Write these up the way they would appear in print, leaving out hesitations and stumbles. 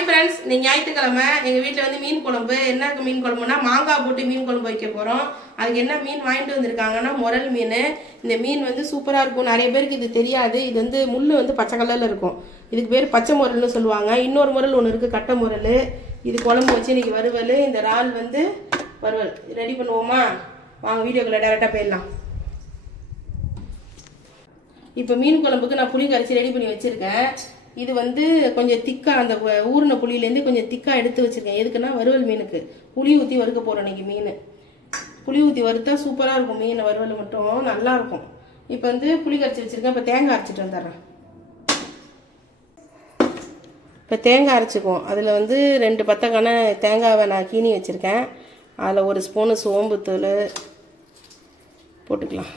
Hi friends, இன்னைக்கு ஞாயிற்றுக்கிழமை எங்கள் வீட்டில் வந்து மீன் குழம்பு. என்ன மீன் குழம்புனா மாங்காய் போட்டு மீன் குழம்பு வைக்க போகிறோம். அதுக்கு என்ன மீன் வாங்கிட்டு வந்திருக்காங்கன்னா முரல் மீன். இந்த மீன் வந்து சூப்பராக இருக்கும். நிறைய பேருக்கு இது தெரியாது. இது வந்து முள் வந்து பச்சை கலரில் இருக்கும். இதுக்கு பேர் பச்சை முரல்னு சொல்லுவாங்க. இன்னொரு முரல் ஒன்று இருக்குது, கட்டை முரல். இது குழம்பு வச்சு இன்னைக்கு வறுவல். இந்த இறால் வந்து வறுவல் ரெடி பண்ணுவோமா? வாங்க வீடியோக்குள்ள டேரெக்டாக போயிடலாம். இப்போ மீன் குழம்புக்கு நான் புளி கரைச்சி ரெடி பண்ணி வச்சுருக்கேன். இது வந்து கொஞ்சம் திக்கா, அந்த ஊறின புளியிலேருந்து கொஞ்சம் திக்கா எடுத்து வச்சிருக்கேன். எதுக்குன்னா வறுவல் மீனுக்கு புளி ஊற்றி வறுக்க போகிறோம் இன்னைக்கு மீன். புளி ஊற்றி வறுத்தா சூப்பராக இருக்கும். மீன் வறுவல் மட்டும் நல்லா இருக்கும். இப்போ வந்து புளி கரைச்சி வச்சிருக்கேன். இப்போ தேங்காய் அரைச்சிட்டு வந்துடுறேன். இப்போ தேங்காய் அரைச்சிக்குவோம். அதில் வந்து 2 பத்தக்கான தேங்காவை நான் கீனி வச்சுருக்கேன். அதில் 1 ஸ்பூனு சோம்புத்தூள் போட்டுக்கலாம்.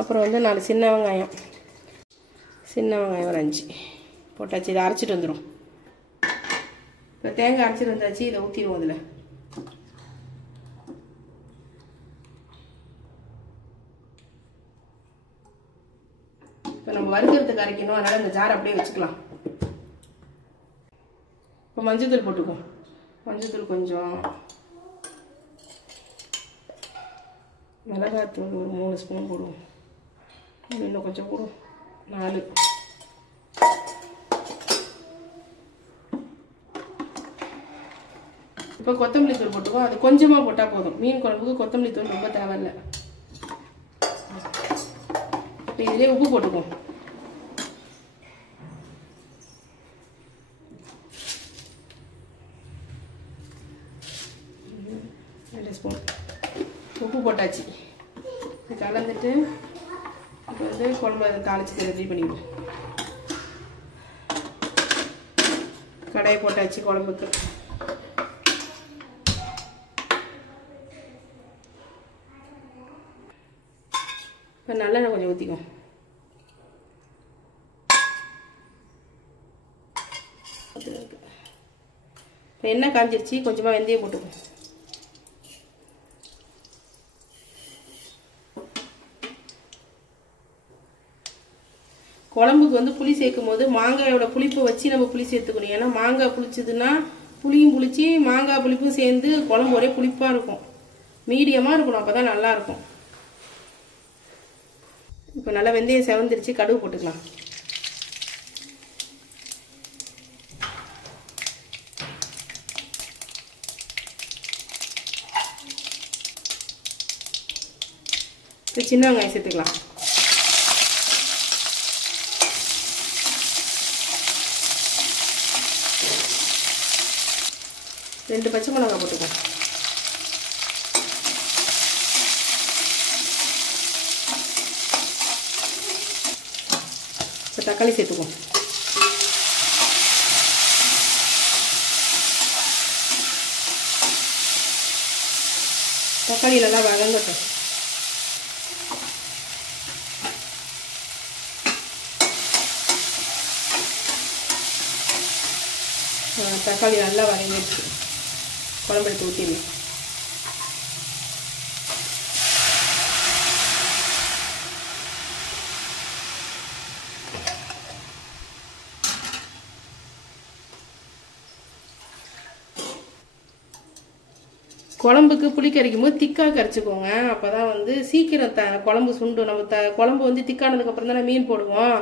அப்புறம் வந்து 4 சின்ன வெங்காயம் ஒரு 5 போட்டாச்சு. இதை அரைச்சிட்டு வந்துடும். இப்போ தேங்காய் அரைச்சிட்டு வந்தாச்சு. இதை ஊற்றிடுவோம். அதில் இப்போ நம்ம வறுக்கிறதுக்கு அரைக்கணும். அதனால் இந்த ஜார் அப்படியே வச்சுக்கலாம். இப்போ மஞ்சத்தூள் போட்டுக்குவோம். மஞ்சத்தூள் கொஞ்சம், மிளகாத்தூள் ஒரு 3 ஸ்பூன் போடுவோம். இன்னும் கொஞ்சம் போடுவோம், 4. இப்போ கொத்தமல்லி தூள் போட்டுக்கோ. அது கொஞ்சமாக போட்டால் போதும். மீன் குழம்புக்கு கொத்தமல்லி தூள் ரொம்ப தேவையில்லை. இப்போ இதிலே உப்பு போட்டுக்குவோம். ஸ்பூன் உப்பு போட்டாச்சு. கலந்துட்டு இப்போ வந்து குழம்பு தாளிச்சு ரெடி பண்ணிடுவோம். கடாயை போட்டாச்சு குழம்புக்கு. இப்போ நல்லெண்ணெய் கொஞ்சம் ஊற்றிக்கும். இப்போ எண்ணெய் காஞ்சிருச்சு. கொஞ்சமாக வெந்தயம் போட்டுக்கும். குழம்புக்கு வந்து புளி சேர்க்கும் போது மாங்காயோட புளிப்பை வச்சு நம்ம புளி சேர்த்துக்கணும். ஏன்னா மாங்காய் புளிச்சதுன்னா புளியும் புளிச்சு மாங்காய் புளிப்பும் சேர்ந்து குழம்பு ஒரே புளிப்பாக இருக்கும். மீடியமாக இருக்கணும், அப்போ தான் நல்லாயிருக்கும். இப்போ நல்லா வெந்தயம் செவந்துருச்சு. கடுகு போட்டுக்கலாம். இப்போ சின்ன வெங்காயம் சேர்த்துக்கலாம். ரெண்டு பச்சை மிளகாய் போட்டுக்கோ. இப்போ தக்காளி சேர்த்துக்குவோம். தக்காளி நல்லா வதங்கட்டும். தக்காளி நல்லா வதங்கிடுச்சு. குழம்பு எடுத்து ஊற்றிடணும். குழம்புக்கு புளி கரைக்கும் போது திக்காக கரைச்சிக்கோங்க. அப்போ தான் வந்து சீக்கிரம் குழம்பு சுண்டும். நம்ம குழம்பு வந்து திக்கானதுக்கப்புறம் தானே மீன் போடுவோம்.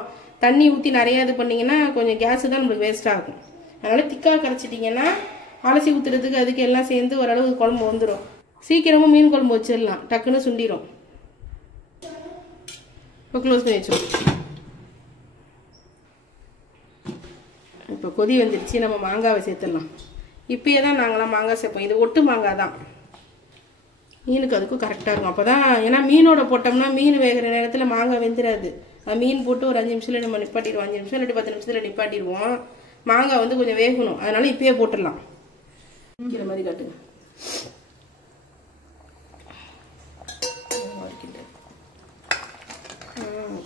தண்ணி ஊற்றி நிறையா இது பண்ணிங்கன்னா கொஞ்சம் கேஸு தான் நம்மளுக்கு வேஸ்ட் ஆகும். அதனால் திக்காக கரைச்சிட்டிங்கன்னா அலசி ஊற்றுறதுக்கு அதுக்கு எல்லாம் சேர்ந்து ஓரளவு குழம்பு வந்துடும். சீக்கிரமாக மீன் குழம்பு வச்சிடலாம். டக்குன்னு சுண்டிடும். இப்போ க்ளோஸ் பண்ணி வச்சிடும். இப்போ கொதி வந்துடுச்சு. நம்ம மாங்காவை சேர்த்துடலாம். இப்பயே தான் நாங்களாம் மாங்காய் சேர்ப்போம். இது ஒட்டு மாங்காய் தான். மீனுக்கு அதுக்கும் கரெக்டாக இருக்கும். அப்போ தான், ஏன்னா மீனோட போட்டோம்னா மீன் வேகிற நேரத்தில் மாங்காய் வெந்துடாது. மீன் போட்டு ஒரு 5 நிமிஷத்தில் நம்ம நிப்பாட்டிடுவோம். 5 நிமிஷம் இல்லாட்டி 10 நிமிஷத்தில் நிப்பாட்டிடுவோம். மாங்காய் வந்து கொஞ்சம் வேகணும். அதனால இப்பயே போட்டுடலாம். இந்த மாதிரி காட்டுங்க.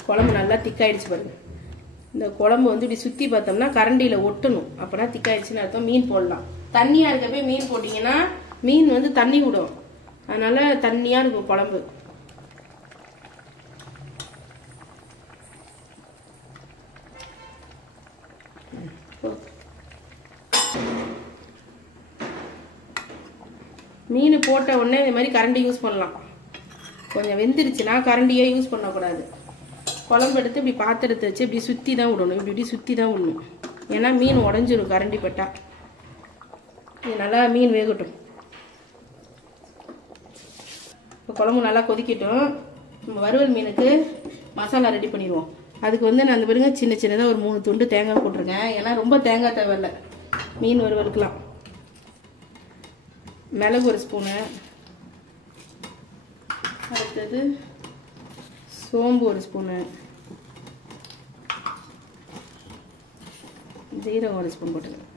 குழம்பு நல்லா திக்காயிடுச்சு பாருங்க. இந்த குழம்பு வந்து இப்படி சுற்றி பார்த்தோம்னா கரண்டியில் ஒட்டணும். அப்போனா திக்காயிடுச்சுன்னு அர்த்தம். மீன் போடலாம். தண்ணியாக இருக்கப்பே மீன் போட்டிங்கன்னா மீன் வந்து தண்ணி விடும். அதனால் தண்ணியாக இருக்கும் குழம்பு. மீன் போட்ட உடனே இந்த மாதிரி கரண்டி யூஸ் பண்ணலாம். கொஞ்சம் வெந்துருச்சுன்னா கரண்டியே யூஸ் பண்ணக்கூடாது. குழம்பு எடுத்து இப்படி பாத்திரத்தை வச்சு இப்படி சுற்றி தான் விடணும். இப்படி சுற்றி தான் விடணும். ஏன்னா மீன் உடஞ்சிரும் கரண்டி பட்டா. இது நல்லா மீன் வேகட்டும். இப்போ குழம்பு நல்லா கொதிக்கட்டும். நம்ம வறுவல் மீனுக்கு மசாலா ரெடி பண்ணிடுவோம். அதுக்கு வந்து நான் அந்த பாருங்க சின்ன சின்னதாக ஒரு 3 துண்டு தேங்காய் போட்டிருக்கேன். ஏன்னா ரொம்ப தேங்காய் தேவையில்லை மீன் வறுவலுக்குலாம். மிளகு ஒரு ஸ்பூனு, அடுத்தது சோம்பு ஒரு ஸ்பூனு, ஜீரகம் ஒரு ஸ்பூன் போட்டுக்கேன்.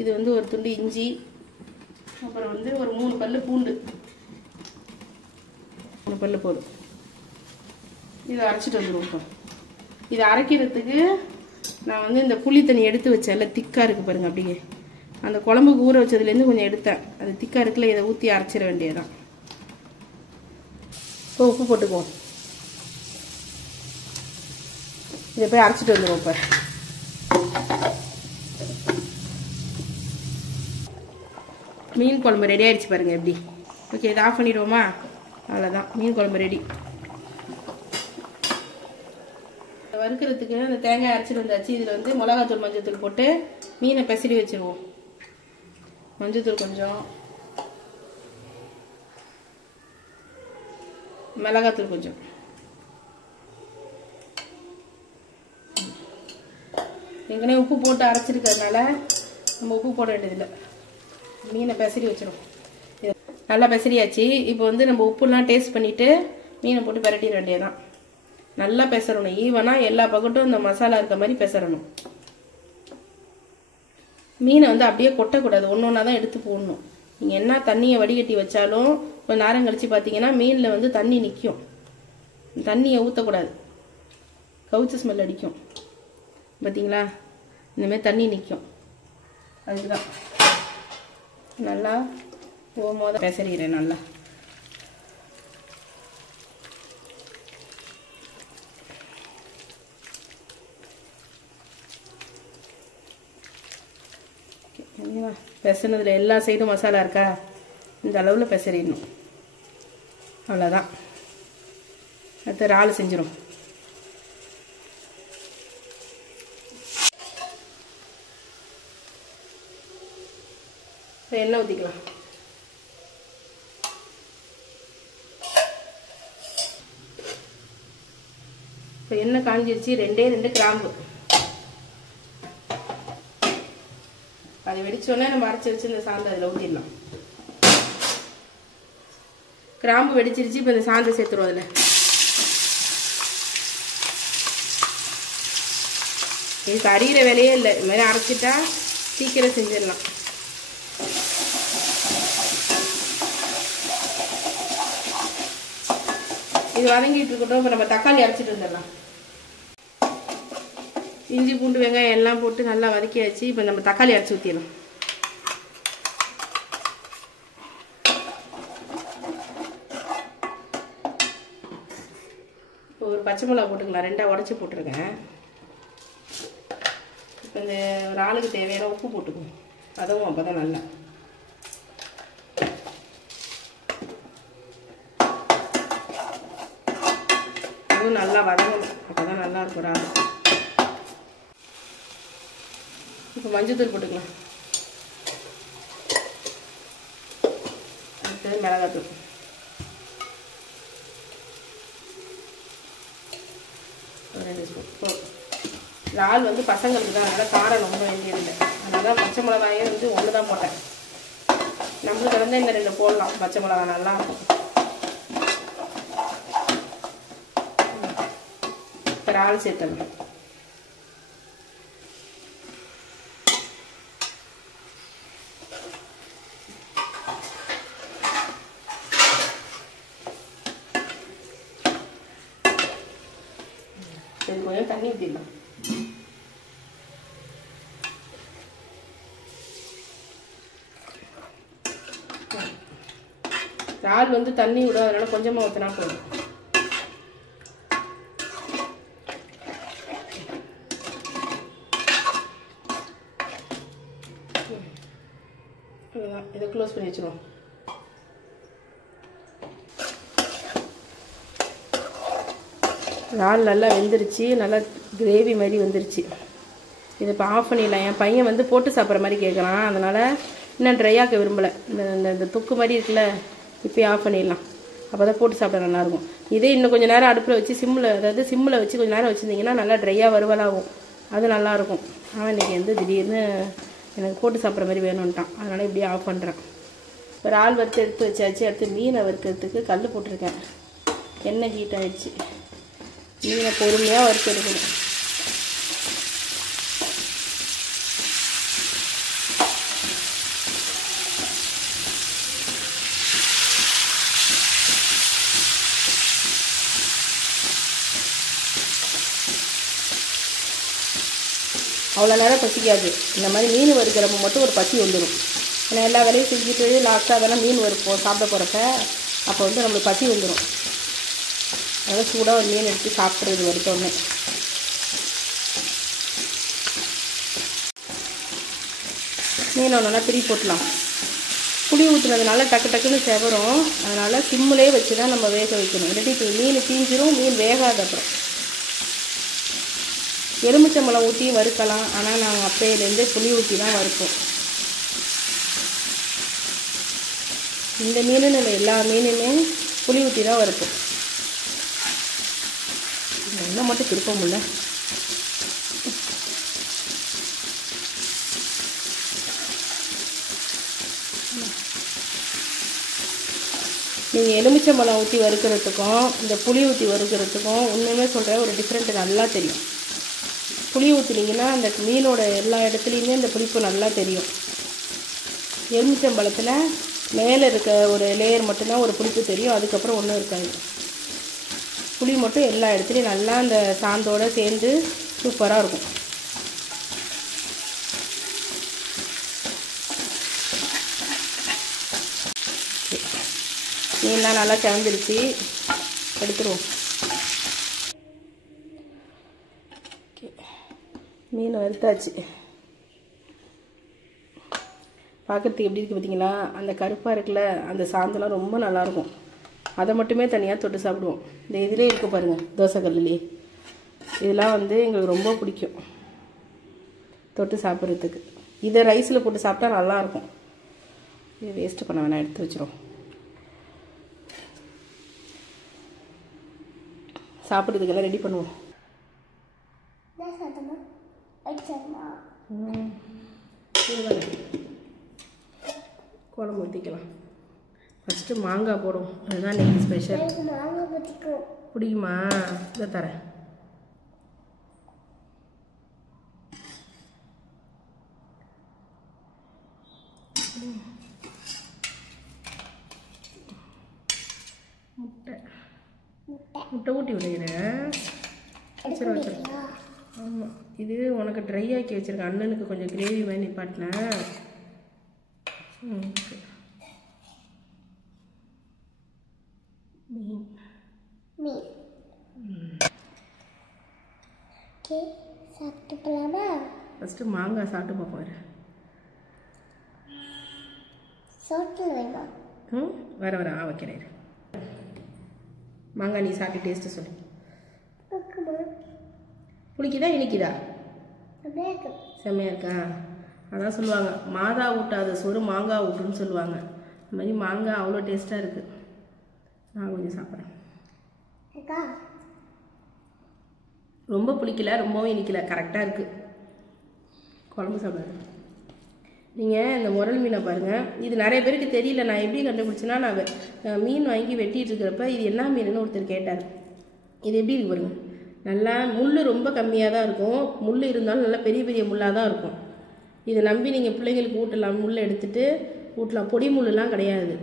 இது வந்து ஒரு துண்டு இஞ்சி, அப்புறம் வந்து ஒரு 3 பல்லு பூண்டு, 3 பல்லு போதும். இதை அரைச்சிட்டு வந்துடுவோம். இதை அரைக்கிறதுக்கு நான் வந்து இந்த புளி தண்ணி எடுத்து வச்சேன்ல, திக்காக இருக்குது பாருங்கள். அப்படியே அந்த குழம்புக்கு ஊற வச்சதுலேருந்து கொஞ்சம் எடுத்தேன். அது திக்காக இருக்குல்ல, இதை ஊற்றி அரைச்சிட வேண்டியதுதான். இப்போ உப்பு போட்டுக்குவோம். இதை போய் அரைச்சிட்டு வந்துடுவோம். இப்போ மீன் குழம்பு ரெடி ஆகிடுச்சு பாருங்கள் எப்படி. ஓகே, இதை ஆஃப் பண்ணிடுவோமா? அவ்வளோதான், மீன் குழம்பு ரெடி. வறுக்கிறதுக்கு அந்த தேங்காய் அரைச்சிட்டு வந்தாச்சு. இதில் வந்து மிளகாத்தூள் மஞ்சத்தூள் போட்டு மீனை பெசரி வச்சுருவோம். மஞ்சத்தூள் கொஞ்சம், மிளகாத்தூள் கொஞ்சம், ஏற்கனவே உப்பு போட்டு அரைச்சிருக்கிறதுனால நம்ம உப்பு போட வேண்டியதில்லை. மீனை பெசரி வச்சிடும். நல்லா பெசரியாச்சு. இப்போ வந்து நம்ம உப்புலாம் டேஸ்ட் பண்ணிவிட்டு மீனை போட்டு பெரட்டிட வேண்டியதுதான். நல்லா பெசரணும். ஈவனாக எல்லா பக்கட்டும் இந்த மசாலா இருக்க மாதிரி பெசரணும். மீனை வந்து அப்படியே கொட்டக்கூடாது, ஒன்று ஒன்றா தான் எடுத்து போடணும். நீங்கள் என்ன தண்ணியை வடிகட்டி வச்சாலும் கொஞ்சம் நேரம் கழித்து பார்த்தீங்கன்னா மீனில் வந்து தண்ணி நிற்கும். தண்ணியை ஊற்றக்கூடாது, கவுச்சு ஸ்மெல் அடிக்கும். பார்த்தீங்களா, இந்தமாதிரி தண்ணி நிற்கும். அதுக்குதான் நல்லா போகும்போது பெசரிக்கிறேன். நல்லா பெசனதுல எல்லா சைடும் மசாலா இருக்கா, இந்த அளவில் பெசறிடணும். அவ்வளோதான். அடுத்து இறால் செஞ்சிடும். இப்போ எண்ணெய் ஊற்றிக்கலாம். இப்போ எண்ணெய் காஞ்சிருச்சு. 2 கிராம்பு. அதை வெடிச்சோடனே நம்ம அரைச்சி வச்சு இந்த சாந்தை அதில் ஊற்றிடலாம். கிராம்பு வெடிச்சிருச்சு. இப்போ இந்த சாந்தை சேர்த்துருவோம். அதில் இதுக்கு அரியிற வேலையே இல்லை. இது மாதிரி அரைச்சிட்டா சீக்கிரம் செஞ்சிடலாம். இது வதங்கிட்டு இருக்கட்டும். இப்போ நம்ம தக்காளி அரைச்சிட்டு வந்துடலாம். இஞ்சி பூண்டு வெங்காயம் எல்லாம் போட்டு நல்லா வதக்கியாச்சு. இப்போ நம்ம தக்காளி அரைச்சி ஊற்றிடலாம். இப்போ ஒரு பச்சை மிளகா போட்டுக்கலாம். 2 உடச்சி போட்டிருக்கேன். இப்போ இந்த ஒரு ஆளுக்கு தேவையான உப்பு போட்டுக்குவோம். அதுவும் அப்போ தான் நல்லா. அதுவும் நல்லா வதங்கணும். அப்போ தான் நல்லா இருக்கும் இறால். இப்போ மஞ்சத்தூள் போட்டுக்கலாம். அடுத்தது மிளகாத்தூள். ஒரு 2 ஸ்பூன். இறால் வந்து பசங்களுக்கு தான், அதனால் காரம் ரொம்ப வேண்டியதில்லை. அதனால் பச்சை மிளகாயே வந்து 1 தான் போட்டேன். நம்மளுக்கு வந்து இந்த 2 போடலாம். பச்சை மிளகா நல்லா இருக்கும். இப்போ இறால் சேர்த்தலாம். இது கொஞ்சம் தண்ணி ஊற்றிடலாம். இறால் வந்து தண்ணி விடும், அதனால கொஞ்சமாக ஊற்றினா போதும். அதுதான், இதை க்ளோஸ் பண்ணி வச்சுருவோம். இறால் நல்லா வெந்துருச்சு, நல்லா கிரேவி மாதிரி வந்துருச்சு. இது இப்போ ஆஃப் பண்ணிடலாம். என் பையன் வந்து போட்டு சாப்பிட்ற மாதிரி கேட்குறான், அதனால் இன்னும் ட்ரையாக்க விரும்பலை. இந்த தொக்கு மாதிரி இருக்குல்ல, இப்போயே ஆஃப் பண்ணிடலாம். அப்போ தான் போட்டு சாப்பிட நல்லாயிருக்கும். இதே இன்னும் கொஞ்சம் நேரம் அடுப்பில் வச்சு சிம்மில் வச்சு கொஞ்சம் நேரம் வச்சுருந்தீங்கன்னா நல்லா ட்ரையாக வறுவலாகும், அது நல்லாயிருக்கும். அவன் இன்றைக்கி வந்து திடீர்னு எனக்கு போட்டு சாப்பிட்ற மாதிரி வேணும்ட்டான், அதனால் இப்படியே ஆஃப் பண்ணுறேன். இப்போ இறால் வறுத்து எடுத்து வச்சாச்சு. அடுத்து மீனை வறுக்கிறதுக்கு கல் போட்டிருக்கேன். எண்ணெய் ஹீட் ஆகிடுச்சு. மீனை பொறுமையாக வறுத்து எடுக்கணும். அவ்வளோ நேரம் பசிக்காது. இந்த மாதிரி மீன் வறுக்கிறப்ப மட்டும் ஒரு பசி வந்துடும். ஏன்னா எல்லா வேலையும் செஞ்சுட்டு லாஸ்ட்டாக அதெல்லாம் மீன் வறுப்போம் சாப்பிட போகிறப்ப, அப்போ வந்து நம்மளுக்கு பசி வந்துடும். அதனால் சூடாக ஒரு மீன் எடுத்து சாப்பிட்றது வறுத்தோடனே. மீன் ஒன்றா பிரி போட்டலாம். புளி ஊற்றுனதுனால டக்கு டக்குன்னு செவரும், அதனால் சிம்மிலே வச்சு தான் நம்ம வேக வைக்கணும். இல்லாட்டி மீன் தீஞ்சிரும், மீன் வேகாத. அப்புறம் எலுமிச்சம்பழம் ஊற்றி வறுக்கலாம், ஆனால் நாங்கள் அப்பையிலேருந்தே புளி ஊற்றி தான் வறுப்போம். இந்த மீனுன்னு இல்லை, எல்லா மீனுமே புளி ஊற்றி தான் வறுப்போம். என்ன மட்டும் திருப்ப முடியல. நீங்கள் எலுமிச்சம்பழம் ஊற்றி வறுக்கிறதுக்கும் இந்த புளி ஊற்றி வறுக்கிறதுக்கும் உண்மையுமே சொல்கிறேன், ஒரு டிஃப்ரெண்ட் நல்லா தெரியும். புளி ஊற்றினீங்கன்னா அந்த மீனோட எல்லா இடத்துலையுமே அந்த புளிப்பு நல்லா தெரியும். எலுமிச்சம்பழத்தில் மேலே இருக்க ஒரு லேயர் மட்டும்தான் ஒரு புளிப்பு தெரியும், அதுக்கப்புறம் ஒன்றும் இருக்காது. புளி மட்டும் எல்லா இடத்துலையும் நல்லா அந்த சாந்தோடு சேர்ந்து சூப்பராக இருக்கும். மீன்லாம் நல்லா கிளம்பிடுச்சு, எடுத்துருவோம். மீன் வறுத்தாச்சு. பார்க்குறதுக்கு எப்படி இருக்குது பார்த்தீங்களா? அந்த கருப்பாக இருக்குல்ல, அந்த சாந்தெல்லாம் ரொம்ப நல்லாயிருக்கும். அதை மட்டுமே தனியாக தொட்டு சாப்பிடுவோம். இந்த இதிலே இருக்குது பாருங்கள், தோசைக்கல்லுலேயே. இதெல்லாம் வந்து எங்களுக்கு ரொம்ப பிடிக்கும் தொட்டு சாப்பிட்றதுக்கு. இதை ரைஸில் போட்டு சாப்பிட்டா நல்லாயிருக்கும். இது வேஸ்ட்டு பண்ண வேணாம், எடுத்து வச்சிரும். சாப்பிட்றதுக்கெல்லாம் ரெடி பண்ணுவோம். குழம்பு ஊற்றிக்கலாம். ஃபஸ்ட்டு மாங்காய் போடும், அதுதான் இன்னைக்கு ஸ்பெஷல். பிடிக்குமா? இதை தரேன். முட்டை முட்டை ஊட்டி விடுகிறேன். வச்சிருக்கேன். ஆமாம், இது உனக்கு ட்ரை ஆக்கி வச்சுருக்கேன். அண்ணனுக்கு கொஞ்சம் கிரேவி மாதிரி நிப்பாட்டினேன். ஓகே. சாப்பிட்டு போகலாமா? ஃபஸ்ட்டு மாங்காய் சாப்பிட்டு பார்ப்போம். சாப்பிட்டு வர வைக்கிறேன். மாங்காய் நீ சாப்பிட்டு டேஸ்ட்டு சொல்லு. பிடிக்குதா இனிக்குதா? செம்மையாக இருக்கா? அதான் சொல்லுவாங்க, மாதா ஊட்டாத சோறு மாங்காய் ஊட்டுன்னு சொல்லுவாங்க. அந்த மாதிரி மாங்காய் அவ்வளோ டேஸ்ட்டாக இருக்குது. நான் கொஞ்சம் சாப்பிட்றேன். ரொம்ப பிடிக்கல, ரொம்பவும் இனிக்கல, கரெக்டாக இருக்குது. குழம்பு சாப்பிடுறது. நீங்கள் இந்த முரல் மீனை பாருங்கள், இது நிறைய பேருக்கு தெரியல. நான் எப்படி கண்டுபிடிச்சேன்னா, நான் மீன் வாங்கி வெட்டிகிட்டு இருக்கிறப்ப இது என்ன மீனுன்னு ஒருத்தர் கேட்டார். இது எப்படி இருக்கு பாருங்க, நல்லா முள் ரொம்ப கம்மியாக தான் இருக்கும். முள் இருந்தாலும் நல்லா பெரிய பெரிய முள்ளாக தான் இருக்கும். இதை நம்பி நீங்கள் பிள்ளைங்களுக்கு ஊட்டலாம், முள் எடுத்துகிட்டு ஊட்டலாம். பொடி முள்ளுலாம் கிடையாது.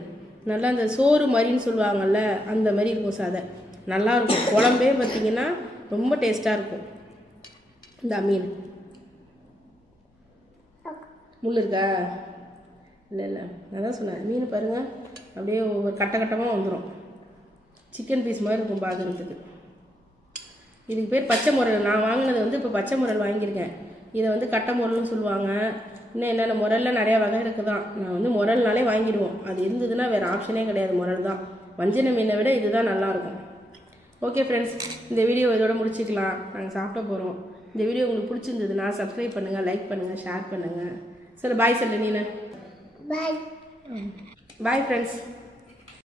நல்லா அந்த சோறு மாதிரின்னு சொல்லுவாங்கள்ல, அந்த மாதிரி இருக்கும். சாதை நல்லாயிருக்கும். குழம்பே பார்த்திங்கன்னா ரொம்ப டேஸ்ட்டாக இருக்கும். இந்த மீன் முள் இருக்கா? இல்லை, நான் தான் சொன்னேன். மீன் பாருங்கள், அப்படியே ஒவ்வொரு கட்டமாக வந்துடும். சிக்கன் பீஸ் மாதிரி இருக்கும் பார்க்குறதுக்கு. இதுக்கு பேர் பச்சை முரல். நான் வாங்கினது வந்து இப்போ பச்சை முரல் வாங்கியிருக்கேன். இதை வந்து கட்டை முரல்னு சொல்லுவாங்க. இன்னும் என்னென்ன முரலில் நிறையா வகை இருக்குது தான். நான் வந்து முரல்னாலே வாங்கிடுவோம். அது இருந்ததுன்னா வேறு ஆப்ஷனே கிடையாது, முரல் தான். வஞ்சனை மீனை விட இது தான் நல்லாயிருக்கும். ஓகே ஃப்ரெண்ட்ஸ், இந்த வீடியோ இதோட முடிச்சுக்கலாம். நாங்கள் சாப்பிட போகிறோம். இந்த வீடியோ உங்களுக்கு பிடிச்சிருந்ததுன்னா சப்ஸ்கிரைப் பண்ணுங்கள், லைக் பண்ணுங்கள், ஷேர் பண்ணுங்கள். சொல்லு பாய் சொல்லு நீனு. பாய். Bye friends.